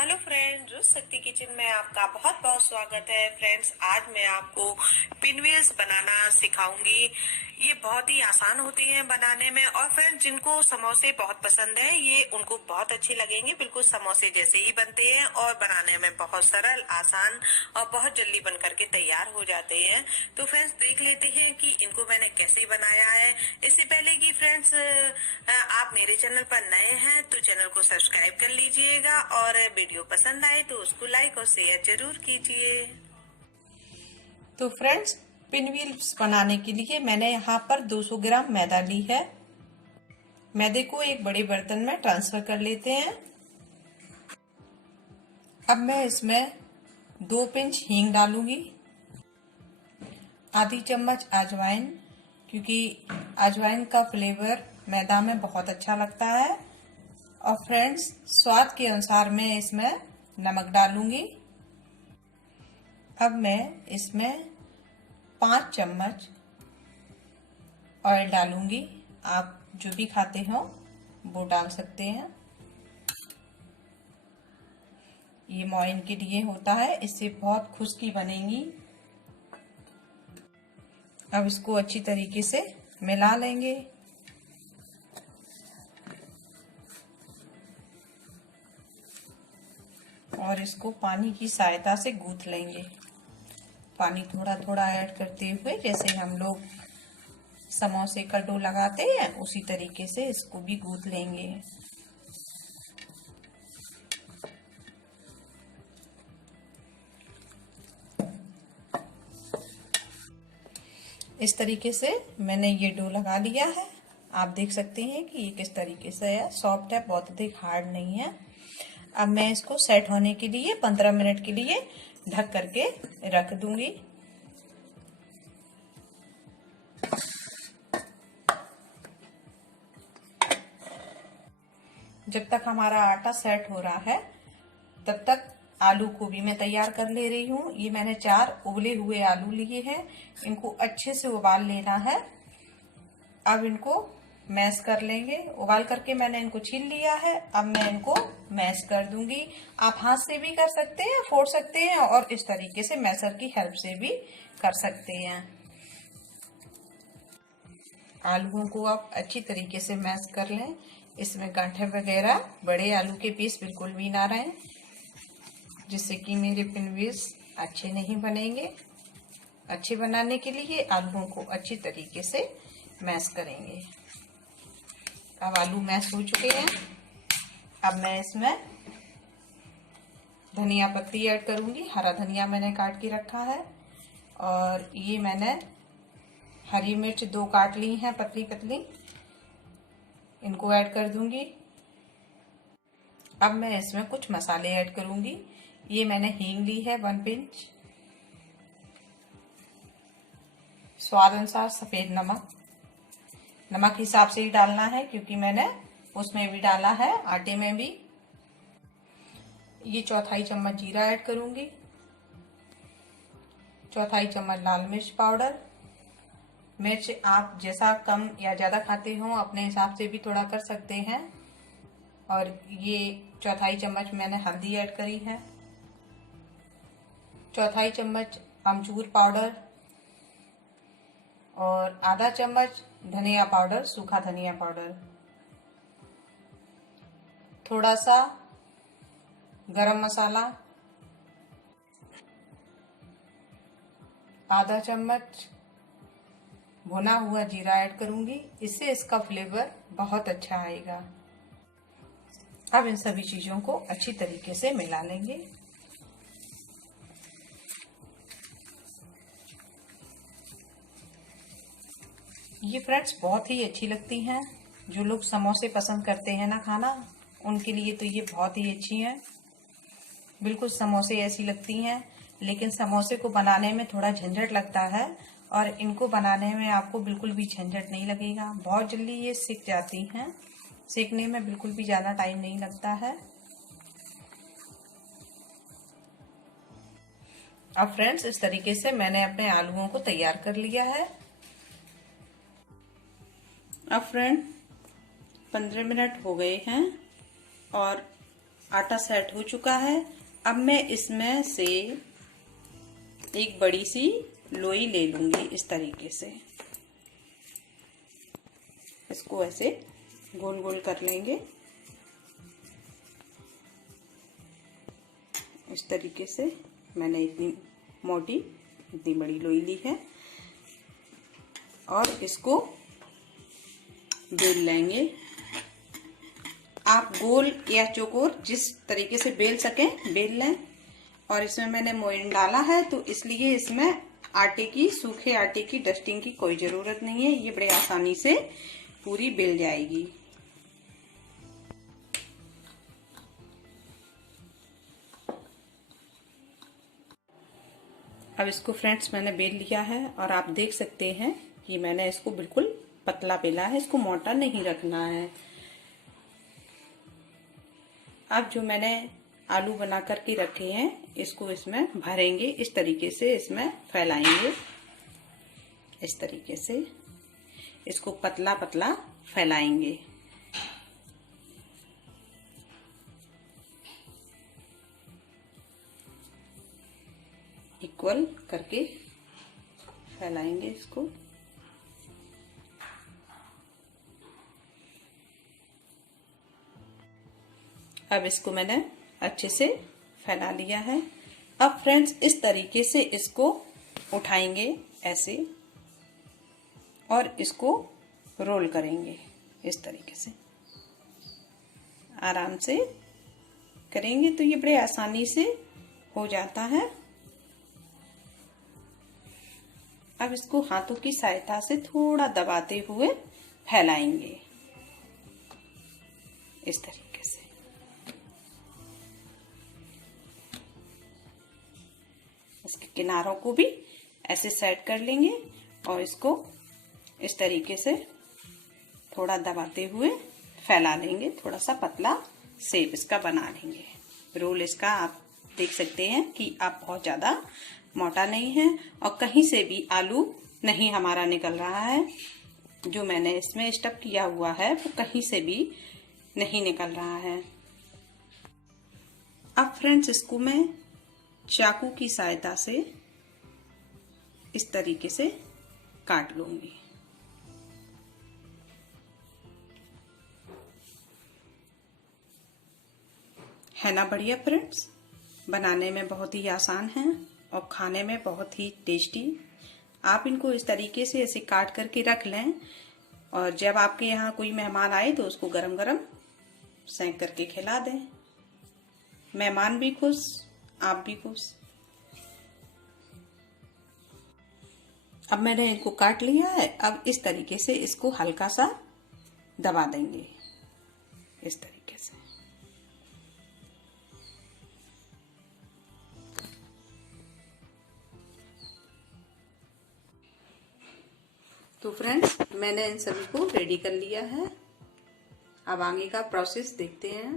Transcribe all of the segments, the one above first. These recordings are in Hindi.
हेलो फ्रेंड्स, रुच शक्ति किचन में आपका बहुत बहुत स्वागत है। फ्रेंड्स, आज मैं आपको पिनव्हील्स बनाना सिखाऊंगी। ये बहुत ही आसान होती हैं बनाने में। और फ्रेंड्स, जिनको समोसे बहुत पसंद है ये उनको बहुत अच्छे लगेंगे। बिल्कुल समोसे जैसे ही बनते हैं और बनाने में बहुत सरल, आसान और बहुत जल्दी बन करके तैयार हो जाते हैं। तो फ्रेंड्स, देख लेते हैं कि इनको मैंने कैसे बनाया है। इससे पहले कि फ्रेंड्स आप मेरे चैनल पर नए हैं तो चैनल को सब्सक्राइब कर लीजिएगा और वीडियो पसंद आए तो उसको लाइक और शेयर जरूर कीजिए। तो फ्रेंड्स, पिनव्हील्स बनाने के लिए मैंने यहाँ पर 200 ग्राम मैदा ली है। मैदे को एक बड़े बर्तन में ट्रांसफर कर लेते हैं। अब मैं इसमें 2 पिंच हींग डालूंगी, आधी चम्मच अजवाइन, क्योंकि अजवाइन का फ्लेवर मैदा में बहुत अच्छा लगता है। और फ्रेंड्स, स्वाद के अनुसार मैं इसमें नमक डालूंगी। अब मैं इसमें 5 चम्मच ऑयल डालूंगी। आप जो भी खाते हो वो डाल सकते हैं। ये मोइन के लिए होता है, इससे बहुत खुश्की बनेगी। अब इसको अच्छी तरीके से मिला लेंगे। और इसको पानी की सहायता से गूंथ लेंगे। पानी थोड़ा थोड़ा ऐड करते हुए, जैसे हम लोग समोसे का डो लगाते हैं उसी तरीके से इसको भी गूंथ लेंगे। इस तरीके से मैंने ये डो लगा लिया है। आप देख सकते हैं कि ये किस तरीके से है, सॉफ्ट है, बहुत अधिक हार्ड नहीं है। अब मैं इसको सेट होने के लिए 15 मिनट के लिए ढक करके रख दूंगी। जब तक हमारा आटा सेट हो रहा है तब तक आलू को भी मैं तैयार कर ले रही हूँ। ये मैंने 4 उबले हुए आलू लिए हैं। इनको अच्छे से उबाल लेना है। अब इनको मैश कर लेंगे। उबाल करके मैंने इनको छील लिया है। अब मैं इनको मैश कर दूंगी। आप हाथ से भी कर सकते हैं, फोड़ सकते हैं, और इस तरीके से मैशर की हेल्प से भी कर सकते हैं। आलूओं को आप अच्छी तरीके से मैश कर लें। इसमें गांठे वगैरह, बड़े आलू के पीस बिल्कुल भी ना रहें, जिससे कि मेरे पिनव्हील्स अच्छे नहीं बनेंगे। अच्छे बनाने के लिए आलूओं को अच्छी तरीके से मैश करेंगे। अब आलू मैश हो चुके हैं। अब मैं इसमें धनिया पत्ती ऐड करूंगी। हरा धनिया मैंने काट के रखा है। और ये मैंने हरी मिर्च 2 काट ली हैं पतली पतली, इनको ऐड कर दूंगी। अब मैं इसमें कुछ मसाले ऐड करूंगी। ये मैंने हींग ली है 1 पिंच, स्वाद अनुसार सफेद नमक, नमक हिसाब से ही डालना है क्योंकि मैंने उसमें भी डाला है, आटे में भी। ये 1/4 चम्मच जीरा ऐड करूंगी, 1/4 चम्मच लाल मिर्च पाउडर। मिर्च आप जैसा कम या ज्यादा खाते हो अपने हिसाब से भी थोड़ा कर सकते हैं। और ये 1/4 चम्मच मैंने हल्दी ऐड करी है, 1/4 चम्मच अमचूर पाउडर और आधा चम्मच धनिया पाउडर, सूखा धनिया पाउडर, थोड़ा सा गरम मसाला, आधा चम्मच भुना हुआ जीरा ऐड करूंगी। इससे इसका फ्लेवर बहुत अच्छा आएगा। अब इन सभी चीजों को अच्छी तरीके से मिला लेंगे। ये फ्रेंड्स बहुत ही अच्छी लगती हैं। जो लोग समोसे पसंद करते हैं ना खाना, उनके लिए तो ये बहुत ही अच्छी हैं। बिल्कुल समोसे ऐसी लगती हैं, लेकिन समोसे को बनाने में थोड़ा झंझट लगता है और इनको बनाने में आपको बिल्कुल भी झंझट नहीं लगेगा। बहुत जल्दी ये सिक जाती हैं। सेकने में बिल्कुल भी ज्यादा टाइम नहीं लगता है। अब फ्रेंड्स, इस तरीके से मैंने अपने आलूओं को तैयार कर लिया है। अब फ्रेंड 15 मिनट हो गए हैं और आटा सेट हो चुका है। अब मैं इसमें से एक बड़ी सी लोई ले लूंगी इस तरीके से। इसको ऐसे गोल गोल कर लेंगे इस तरीके से। मैंने इतनी मोटी इतनी बड़ी लोई ली है और इसको बेल लेंगे। आप गोल या चौकोर जिस तरीके से बेल सकें बेल लें। और इसमें मैंने मोइन डाला है तो इसलिए इसमें सूखे आटे की डस्टिंग की कोई ज़रूरत नहीं है। ये बड़े आसानी से पूरी बेल जाएगी। अब इसको फ्रेंड्स मैंने बेल लिया है और आप देख सकते हैं कि मैंने इसको बिल्कुल पतला बेला है, इसको मोटा नहीं रखना है। अब जो मैंने आलू बना करके रखे हैं इसको इसमें भरेंगे, इस तरीके से इसमें फैलाएंगे। इस तरीके से इसको पतला पतला फैलाएंगे। इक्वल करके फैलाएंगे इसको। अब इसको मैंने अच्छे से फैला लिया है। अब फ्रेंड्स इस तरीके से इसको उठाएंगे ऐसे और इसको रोल करेंगे इस तरीके से। आराम से करेंगे तो ये बड़े आसानी से हो जाता है। अब इसको हाथों की सहायता से थोड़ा दबाते हुए फैलाएंगे इस तरीके से। इसके किनारों को भी ऐसे सेट कर लेंगे और इसको इस तरीके से थोड़ा दबाते हुए फैला लेंगे। थोड़ा सा पतला शेप इसका बना लेंगे। रोल इसका आप देख सकते हैं कि आप बहुत ज्यादा मोटा नहीं है और कहीं से भी आलू नहीं हमारा निकल रहा है। जो मैंने इसमें स्टफ किया हुआ है वो कहीं से भी नहीं निकल रहा है। अब फ्रेंड्स इसको मैं चाकू की सहायता से इस तरीके से काट लूंगी। है ना बढ़िया फ्रेंड्स, बनाने में बहुत ही आसान है और खाने में बहुत ही टेस्टी। आप इनको इस तरीके से ऐसे काट करके रख लें और जब आपके यहाँ कोई मेहमान आए तो उसको गरम गरम सेंक करके खिला दें। मेहमान भी खुश, आप भी खुश। अब मैंने इनको काट लिया है। अब इस तरीके से इसको हल्का सा दबा देंगे इस तरीके से। तो फ्रेंड्स मैंने इन सभी को रेडी कर लिया है। अब आगे का प्रोसेस देखते हैं।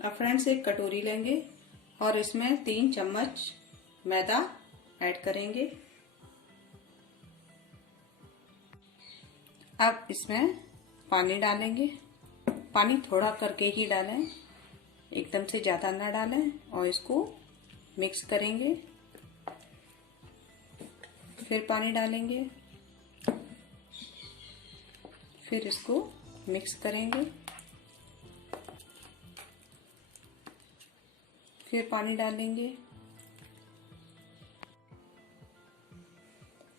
अब फ्रेंड्स एक कटोरी लेंगे और इसमें 3 चम्मच मैदा ऐड करेंगे। अब इसमें पानी डालेंगे। पानी थोड़ा करके ही डालें, एकदम से ज्यादा ना डालें। और इसको मिक्स करेंगे। फिर पानी डालेंगे, फिर इसको मिक्स करेंगे, फिर पानी डालेंगे।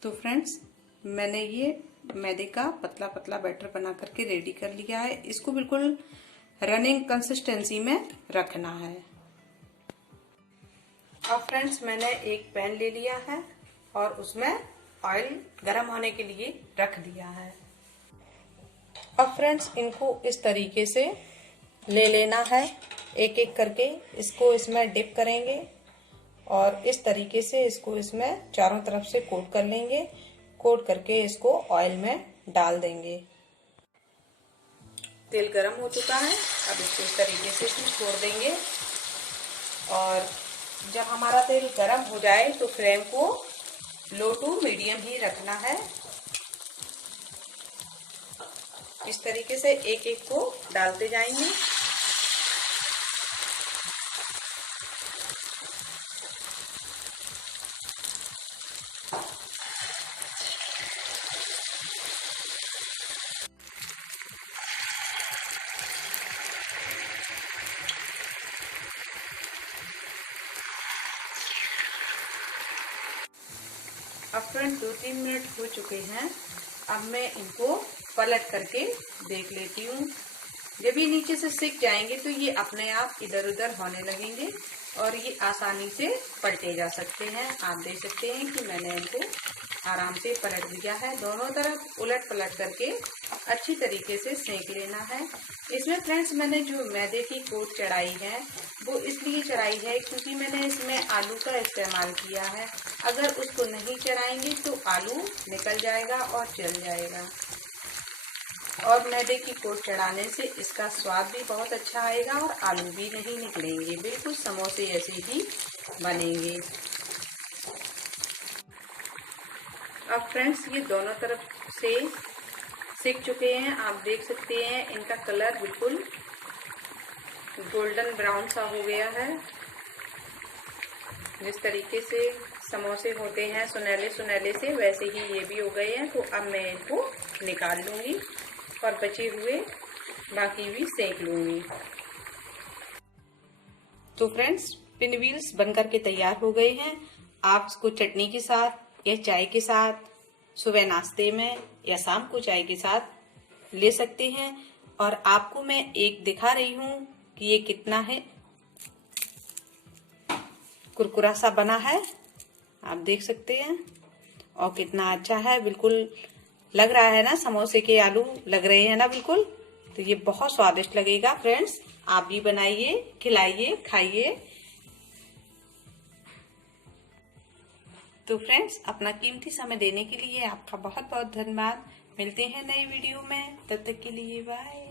तो फ्रेंड्स मैंने ये मैदे का पतला पतला बैटर बना करके रेडी कर लिया है। इसको बिल्कुल रनिंग कंसिस्टेंसी में रखना है। अब फ्रेंड्स मैंने एक पैन ले लिया है और उसमें ऑयल गरम होने के लिए रख दिया है। अब फ्रेंड्स इनको इस तरीके से ले लेना है, एक एक करके इसको इसमें डिप करेंगे और इस तरीके से इसको इसमें चारों तरफ से कोट कर लेंगे। कोट करके इसको ऑयल में डाल देंगे। तेल गरम हो चुका है। अब इसको इस तरीके से इसमें छोड़ देंगे और जब हमारा तेल गरम हो जाए तो फ्लेम को लो टू मीडियम ही रखना है। इस तरीके से एक एक को डालते जाएंगे। अब फ्रेंड्स 2-3 मिनट हो चुके हैं। अब मैं इनको पलट करके देख लेती हूँ। जब ये नीचे से सिक जाएंगे तो ये अपने आप इधर उधर होने लगेंगे और ये आसानी से पलटे जा सकते हैं। आप देख सकते हैं कि मैंने इनको आराम से पलट दिया है। दोनों तरफ उलट पलट करके अच्छी तरीके से सेक लेना है। इसमें फ्रेंड्स मैंने जो मैदे की कोट चढ़ाई है वो इसलिए चढ़ाई है क्योंकि मैंने इसमें आलू का इस्तेमाल किया है। अगर उसको नहीं चढ़ाएंगे तो आलू निकल जाएगा और जल जाएगा। और मैदे की कोट चढ़ाने से इसका स्वाद भी बहुत अच्छा आएगा और आलू भी नहीं निकलेंगे, बिल्कुल समोसे ऐसे ही बनेंगे। अब फ्रेंड्स ये दोनों तरफ से सिक चुके हैं। आप देख सकते हैं इनका कलर बिल्कुल गोल्डन ब्राउन सा हो गया है। जिस तरीके से समोसे होते हैं सुनहले सुनहले से, वैसे ही ये भी हो गए हैं। तो अब मैं इनको निकाल लूंगी और बचे हुए बाकी भी सेक लूंगी। तो फ्रेंड्स पिनव्हील्स बनकर के तैयार हो गए हैं। आप इसको चटनी के साथ या चाय के साथ, सुबह नाश्ते में या शाम को चाय के साथ ले सकते हैं। और आपको मैं एक दिखा रही हूँ कि ये कितना है कुरकुरा सा बना है, आप देख सकते हैं। और कितना अच्छा है, बिल्कुल लग रहा है ना समोसे के आलू लग रहे हैं ना बिल्कुल। तो ये बहुत स्वादिष्ट लगेगा फ्रेंड्स। आप भी बनाइए, खिलाइए, खाइए। तो फ्रेंड्स अपना कीमती समय देने के लिए आपका बहुत बहुत धन्यवाद। मिलते हैं नई वीडियो में, तब तक के लिए बाय।